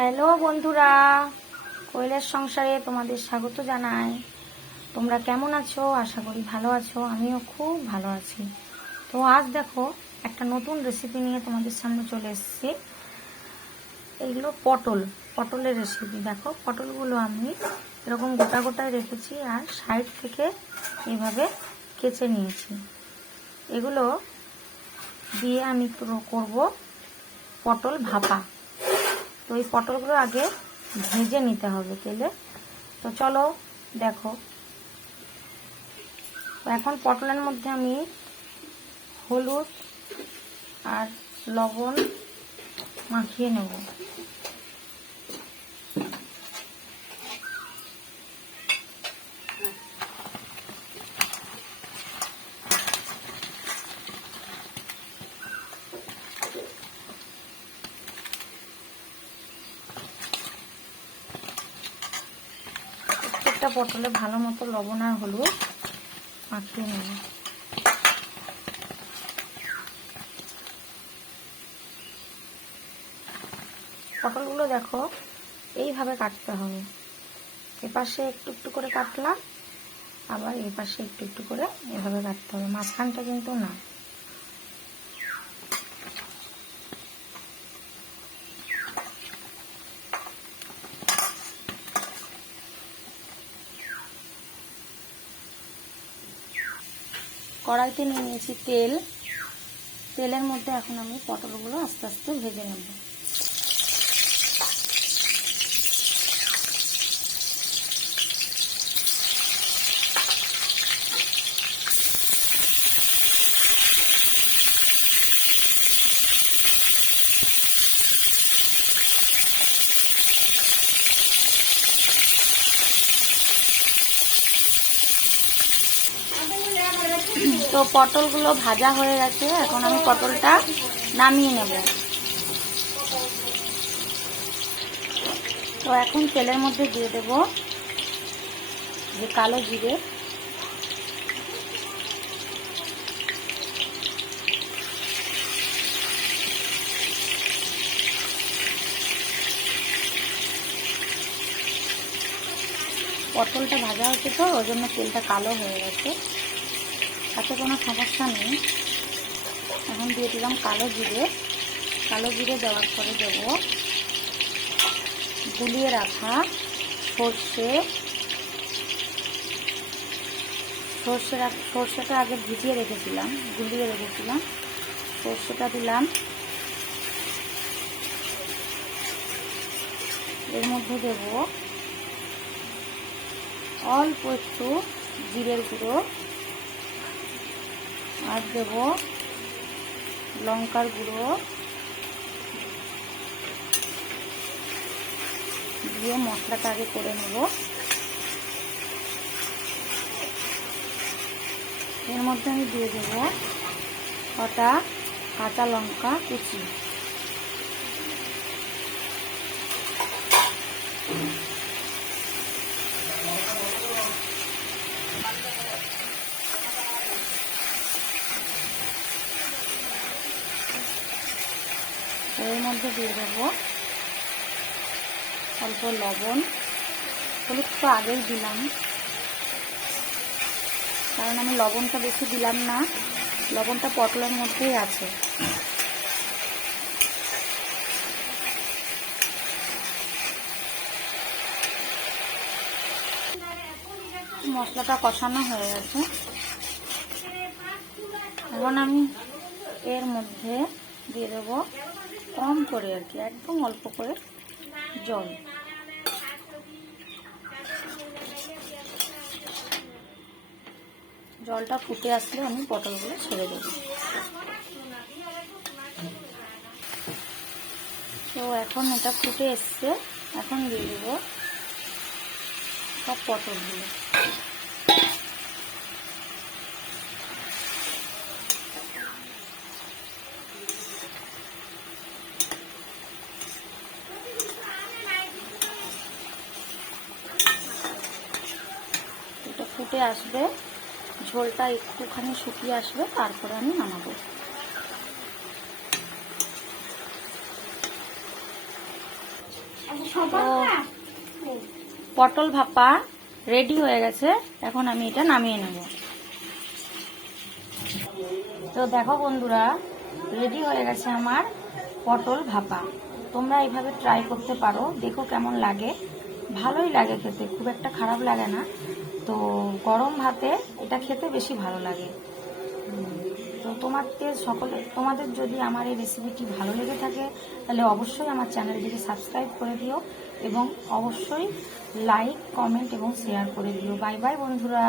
Hello বন্ধুরা, কোয়েলের সংসারে তোমাদের স্বাগত জানাই। তোমরা কেমন আছো? আশা করি ভালো আছো। আমিও খুব ভালো আছি। তো আজ দেখো একটা নতুন রেসিপি নিয়ে তোমাদের সামনে চলে এসেছি। এইগুলো পটলের রেসিপি। দেখো পটলগুলো আমি এরকম গোটা গোটায় রেখেছি আর সাইড থেকে এইভাবে কেচে নিয়েছি। এগুলো দিয়ে আমি করব পটল ভাপা। তো এই পটলগুলো আগে ভেজে নিতে হবে তেলে। তো চলো দেখো। তো এখন পটলের মধ্যে আমি হলুদ আর লবণ মাখিয়ে নেব। প্রত্যেকটা পটলে ভালো মতো লবণ আর হলুদ মাখিয়ে নেব। পটলগুলো দেখো এইভাবে কাটতে হবে। এপাশে একটু একটু করে কাটলাম, আবার এপাশে একটু একটু করে এভাবে কাটতে হবে, মাঝখানটা কিন্তু না। কড়াইতে নিয়ে নিয়েছি তেল। তেলের মধ্যে এখন আমি পটলগুলো আস্তে আস্তে ভেজে নেব। তো পটলগুলো ভাজা হয়ে গেছে, এখন আমি পটলটা নামিয়ে নেব। তো এখন তেলের মধ্যে দিয়ে দেব যে কালো জিরে, পটলটা ভাজা হচ্ছে তো ওই জন্য তেলটা কালো হয়ে গেছে, তাতে কোনো সমস্যা নেই। এখন দিয়ে দিলাম কালো জিরে। কালো জিরে দেওয়ার পরে দেব গুলিয়ে রাখা সর্ষেটা আগে ভিজিয়ে রেখেছিলাম, গুলিয়ে রেখেছিলাম। সর্ষেটা দিলাম। এর মধ্যে দেব অল্প একটু জিরের গুঁড়ো, আর দেব লঙ্কার গুঁড়ো, দিয়ে মশলাটা আগে করে নেব। এর মধ্যে আমি দিয়ে দেব কটা কাঁচা লঙ্কা কুচি। এর মধ্যে দিয়ে দেব অল্প লবণ। হলুদ তো আগেই দিলাম, কারণ আমি লবণটা বেশি দিলাম না, লবণটা পটলের মধ্যেই আছে। মশলাটা কষানো হয়ে গেছে। এখন আমি এর মধ্যে দিয়ে দেবো কম করে, আর কি একদম অল্প করে জল। জলটা ফুটে আসলে আমি পটলগুলো ছেড়ে দেব। তো এখন এটা ফুটে এসছে, এখন দিয়ে দেব সব পটলগুলো। এটা ফুটে আসবে, ঝোলটা একটুখানি শুকিয়ে আসবে, তারপরে আমি নামাবো। তো পটল ভাপা রেডি হয়ে গেছে, এখন আমি এটা নামিয়ে নেব। তো দেখো বন্ধুরা, রেডি হয়ে গেছে আমার পটল ভাপা। তোমরা এইভাবে ট্রাই করতে পারো, দেখো কেমন লাগে। ভালোই লাগে খেতে, খুব একটা খারাপ লাগে না। তো গরম ভাতে এটা খেতে বেশি ভালো লাগে। তো তোমাদের যদি আমার এই রেসিপিটি ভালো লেগে থাকে তাহলে অবশ্যই আমার চ্যানেলটিকে সাবস্ক্রাইব করে দিও এবং অবশ্যই লাইক, কমেন্ট এবং শেয়ার করে দিও। বাই বাই বন্ধুরা।